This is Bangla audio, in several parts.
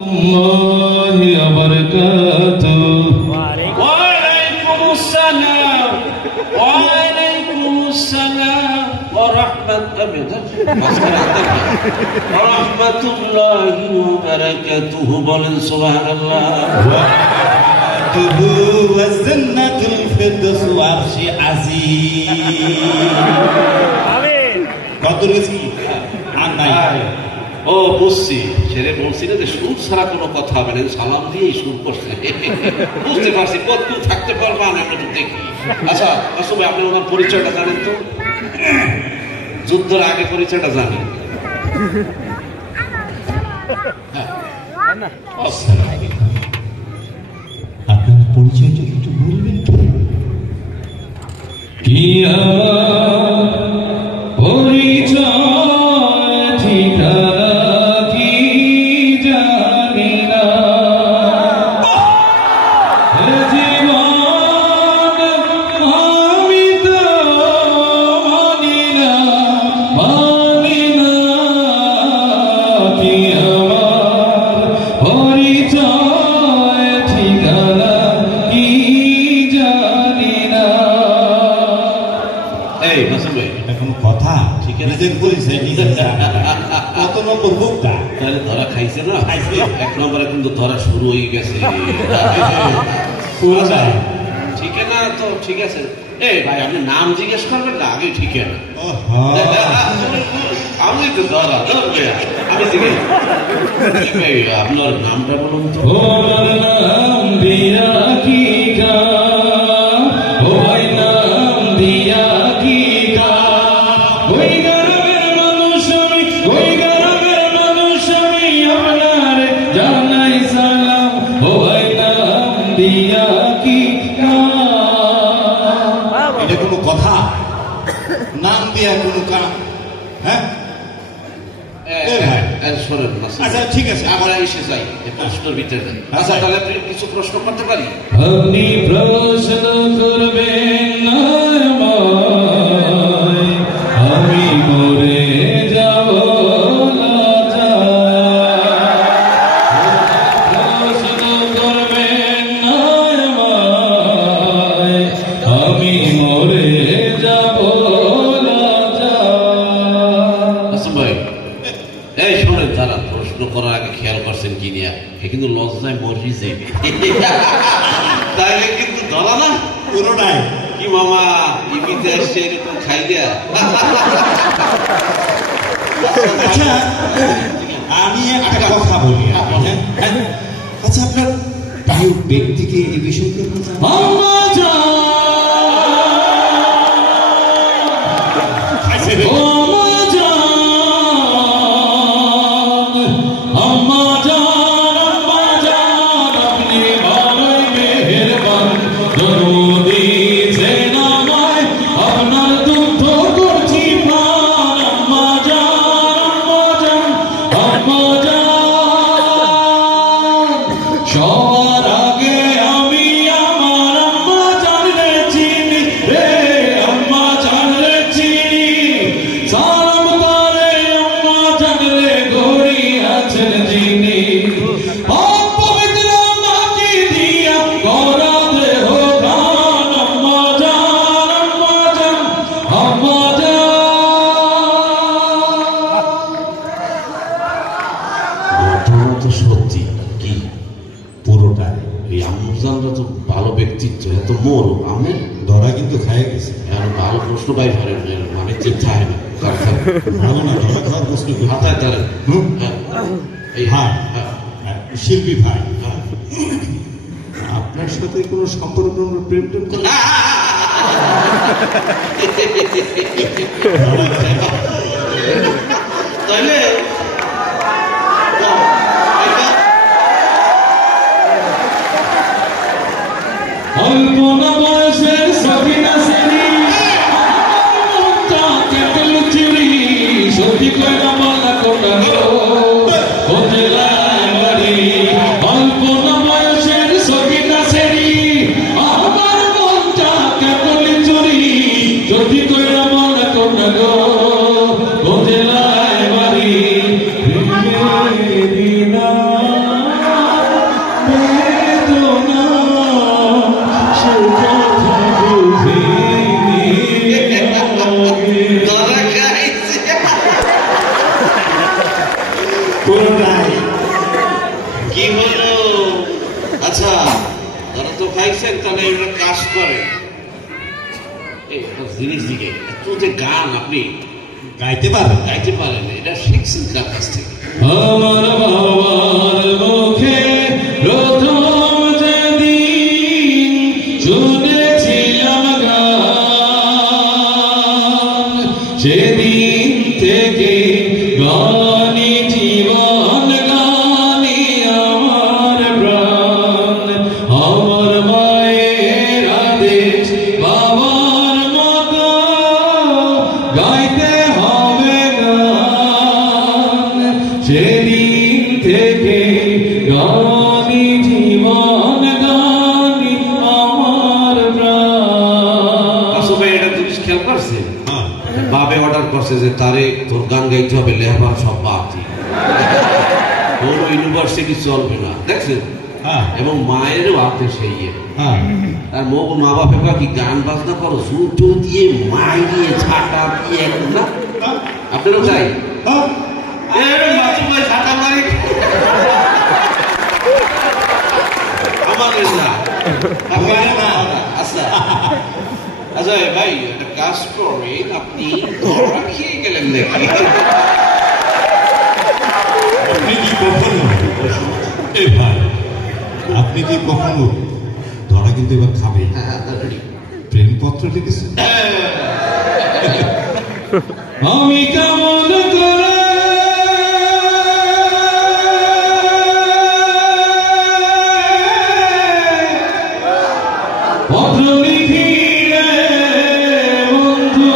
الله وبركاته وعليكم السلام وعليكم السلام ورحمة الله وبركاته بولن سبحان الله وجنة الفردوس وعرش عظيم آمين কত রয়েছে আর নাই ও বুঝছি ছেলে বলছি না যে সুর ছাড়া কোনো কথা হবে না সালাম দিয়েই সুর করছে বুঝতে পারছি কতটুকু থাকতে পারবো আমি একটু দেখি আচ্ছা আসলে আপনি ওনার পরিচয়টা জানেন তো যুদ্ধের আগে পরিচয়টা জানেন আপনার পরিচয়টা একটু বলবেন কি পরিচয় ঠিকানা কি জানি না জীবন আমি তো মানি না কি আমার পরিচয় ঠিকানা কি জানি না। এই নাসিম ভাই এটা কোনো কথা ঠিক আছে পরিচয় নিজের কত নম্বর বুকটা তাহলে ধরা খাইছে না খাইছে এক নম্বরে কিন্তু ধরা শুরু হয়ে গেছে ঠিকানা তো ঠিক আছে এই ভাই আপনি নাম জিজ্ঞেস করবেন না আগে ঠিকানা আমি তো ধরা ধরবে আমি জিজ্ঞেস আপনার নামটা বলুন তো নাম দিয়া কি গা ওই নাম দিয়া কি গা ওই গ্রামের মানুষ আমি ওই গ্রামের মানুষ আমি আপনার জানাই সালাম ওই নাম দিয়া কি গা। এটা কোনো কথা নাম দিয়া কোনো কাম হ্যাঁ শোনেন আচ্ছা ঠিক আছে আমরা এসে যাই প্রশ্নের ভিতরে আচ্ছা তাহলে কিছু প্রশ্ন করতে পারি আপনি প্রশ্ন করবেন না আমি মরে যাব প্রশ্ন করবেন না আমি মরে যাব ভাই এই শোনেন তারা প্রশ্ন করার আগে খেয়াল করছেন কি নিয়ে কিন্তু লজ্জায় মরি যাবে তাইলে কিন্তু ধরা না পুরোটাই কি মামা ইপিতে আসছে এরকম খাই দেয়া আচ্ছা আমি একটা কথা বলি আচ্ছা আপনার প্রিয় ব্যক্তিকে এই বিষয়টা সবার আগে আমি আমার আম্মা জানলে চিনি রে আম্মা জানলে চিনি সালাম করে আম্মা জানলে গড়ি আছেন যিনি পবিত্র মাটি দিয়া গড়া দেহ গান আম্মা জান আম্মা জান সত্যি কি পুরোটাই এই আম্মুজানরা তো ভালো ব্যক্তিত্ব এত মোর আমি ধরা কিন্তু খায় গেছে আর ভালো প্রশ্ন পাই ধরেন মানে চিন্তা হয় না ভালো না ধরা খাওয়ার প্রশ্ন হাতায় ধরেন এই ভাই শিল্পী ভাই হ্যাঁ। আপনার সাথে কোনো সম্পর্ক প্রেম টেম করে তাহলে অল্পনা বয়সের সবিনা সেরি আমার মনটা কেটে লুচিরি সত্যি কইরা বলা কোটা হতে বাড়ি অল্পনা বয়সের সবিনা সেরি আমার মনটা কেটে লুচিরি সত্যি কইরা বলা কোটা হতে বাড়ি খাইছেন তাহলে এগুলো কাজ করে এই একটা জিনিস দিকে এত যে গান আপনি গাইতে পারেন এটা শিখছেন কার কাছ থেকে আমার বাবার মুখে প্রথম যেদিন শুনেছিলাম গান সেদিন থেকে গানি জীবন গানি আমার প্রাণ আমার মায়ের আদেশ বাবার মতো গাইতে হবে গান সেদিন থেকে গানি জীবন গানি আমার প্রাণ আসলে এটা জিনিস খেয়াল করছে হ্যাঁ বাবে অর্ডার করছে যে তারে তোর গান গাইতে হবে লেহাবার সব বাদ দিয়ে কোনো ইউনিভার্সিটি চলবে না দেখছেন হ্যাঁ এবং মায়েরও হাতে সেই হ্যাঁ আর মা বাপেরা কি গান বাজনা করো সুটো দিয়ে মাইরিয়ে ঝাঁটা দিয়ে না আপনারও চাই ঝাঁটা মারি আমাদের না আচ্ছা আচ্ছা ভাই একটা কাজ করেন আপনি ধরা খেয়ে গেলেন নাকি আপনি কি কখনো এ ভাই আপনি কি কখনো ধরা কিন্তু এবার খাবে প্রেমপত্র লিখেছেন আমি কেমন করে পত্র লিখি রে বন্ধু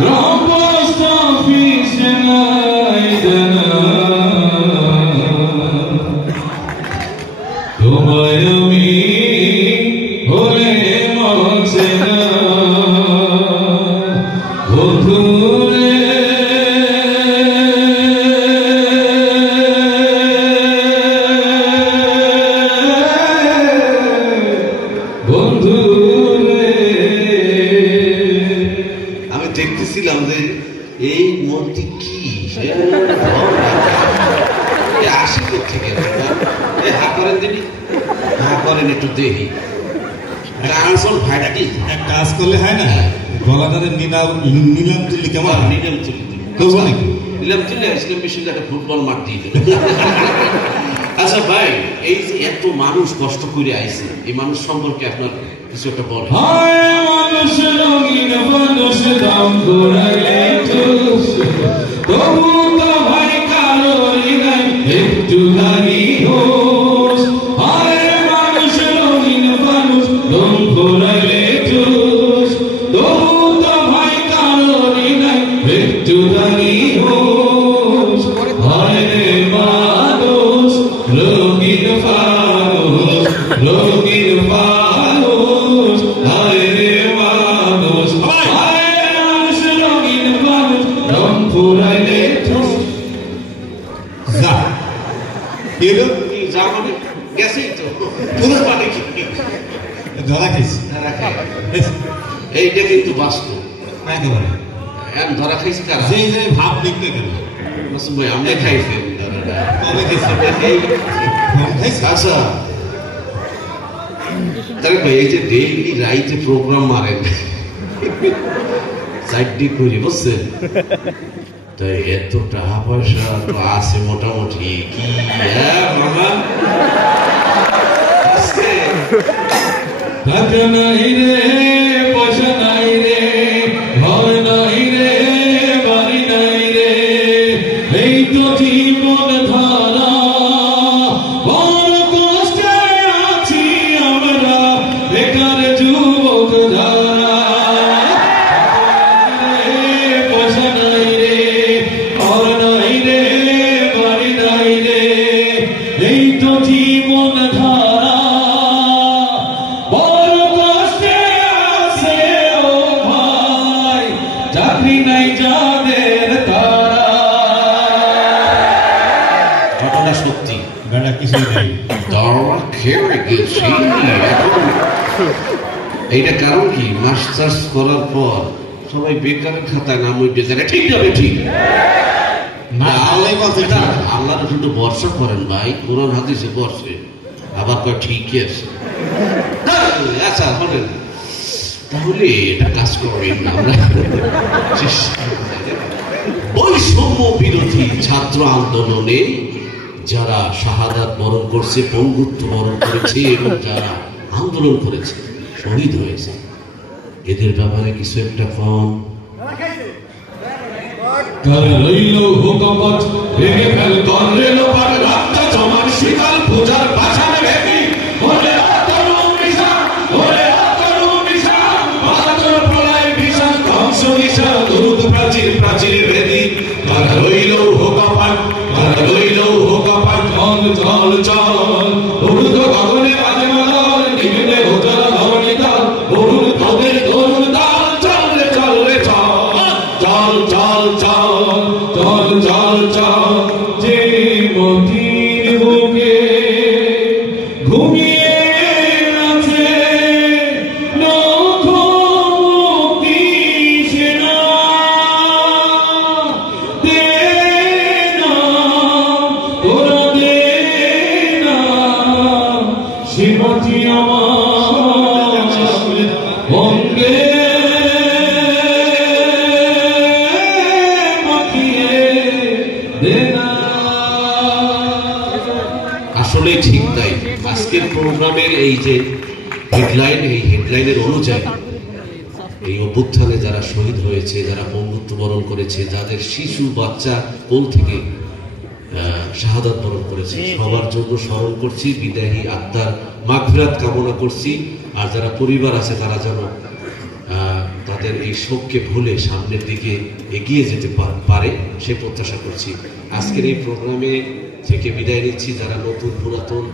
গ্রাম পোস্ট অফিসে নাই জানা তোমায় আমি হলে মানছে না বন্ধুরে বন্ধুরে আমি দেখতেছিলাম যে এই মন্ত্রী কি আসি থেকে হা করেন দিবি হা করেন একটু দেখি আসল ভাইটা কি এক কাজ করলে হয় না গলাটারে নিলাম তুললি কেমন হয়? নিলাম তুলি করবো নাকি নিলাম তুলে ইসলাম বিশ্ববিদ্যালয়ে একটা ফুটবল মাঠ দিয়ে দিল আচ্ছা ভাই এই যে এত মানুষ কষ্ট করে আইছে এই মানুষ সম্পর্কে আপনার কিছু একটা বলেন হায় মানুষ রঙিন মানুষ দাম ঘোরাইলে চুষ তবু তো ভাই কারোরই নাই একটু দাঁড়ি হোস হায় মানুষ রঙিন মানুষ দম ঘোরাইলে চুষ তবু তো ভাই কারোরই নাই একটু দাঁড়ি হোস হায় রে মানুষ রঙিন মানুষ রঙিন মানুষ হায় রে মানুষ হায় মানুষ রঙিন মানুষ রং ফুরাইলে যা কি হলো? কি যা মানে গেছেই তো পুরুষ মানে কি ধরা খাইছি এইটা কিন্তু বাস্তব একেবারে এখন ধরা খাইছি কারা যে যে ভাব লিখতে গেল মাসুম ভাই আমরা খাইছি ধরাটা কবে খাইছি খাইছি আচ্ছা তাহলে ভাই এই যে ডেইলি রাইতে প্রোগ্রাম মারেন চারটি করি বুঝছেন তো এত টাকা পয়সা তো আছে মোটামুটি কি মামা আছে? টাকা নাই রে পয়সা নাই রে ভয় নাই রে বাড়ি নাই রে এই তো জীবন ধারা বড় কষ্টে আছি আমরা বেকার যুবক যারা পয়সা নাই রে ভয় নাই রে বাড়ি নাই রে এই তো জীবন ধারা বড় কষ্টে আছে ও ভাই চাকরি নাই যাদের তারা ঘটনা সত্যি বেড়া কিছুই নাই ধরা খেয়ে গেছি এইটা কারণ কি মাস্টার্স করার পর সবাই বেকারের খাতায় নাম উঠে যায় ঠিক যাবে ঠিক না, আল্লাহই বলছে ঠিক। আল্লাহর শুধু ভরসা করেন ভাই, কোরআন হাদিসে বসে আবার কয় ঠিকই আছে। আচ্ছা বলেন, তাহলে এটা কাজ করেন না, আমরা বৈষম্য বিরোধী ছাত্র আন্দোলনে যারা শাহাদাত বরণ করছে, পঙ্গুত্ব বরণ করেছে এবং যারা আন্দোলন করেছে, শহীদ হয়েছে, এদের ব্যাপারে কিছু একটা কম। কাল রইল হুকমত ভেঙে ফেল কর রেল পার রক্ত জমার শীতল পূজার পাছার ভেঙে ওরে আতরু মিশা, ওরে আতরু মিশা, আতর প্রলয় ভীষণ ধ্বংস নিশা দুরুদ প্রাচীর প্রাচীর ভেদি। কাল রইল হুকমত, কাল রইল হুকমত, চল চল চল উড়ুদ গগনে বাজে মদল, নিবেদে উজ্জ্বল ধরণী তাল, অরুণ তোদের তরুণ তাল, চল রে চল রে চল, চল চল চল চল চল চল। যে মতির বুকে ঘুমিয়ে আছে লক্ষ মুক্তি সেনা, দে না তোরা দে না সে মতি আমার অঙ্গে আসলে ঠিক তাই। আজকের প্রোগ্রামের এই যে হেডলাইন, এই হেডলাইনের অনুযায়ী এই অভ্যুত্থানে যারা শহীদ হয়েছে, যারা বঙ্গুত্ব বরণ করেছে, যাদের শিশু বাচ্চা কোল থেকে শাহাদাত বরণ করেছে, সবার জন্য স্মরণ করছি, বিদায়ী আত্মার মাগফিরাত কামনা করছি। আর যারা পরিবার আছে তারা যেন তাদের এই শোককে ভুলে সামনের দিকে এগিয়ে যেতে পারে সে প্রত্যাশা করছি। আজকের এই প্রোগ্রামে থেকে বিদায় নিচ্ছি। যারা নতুন পুরাতন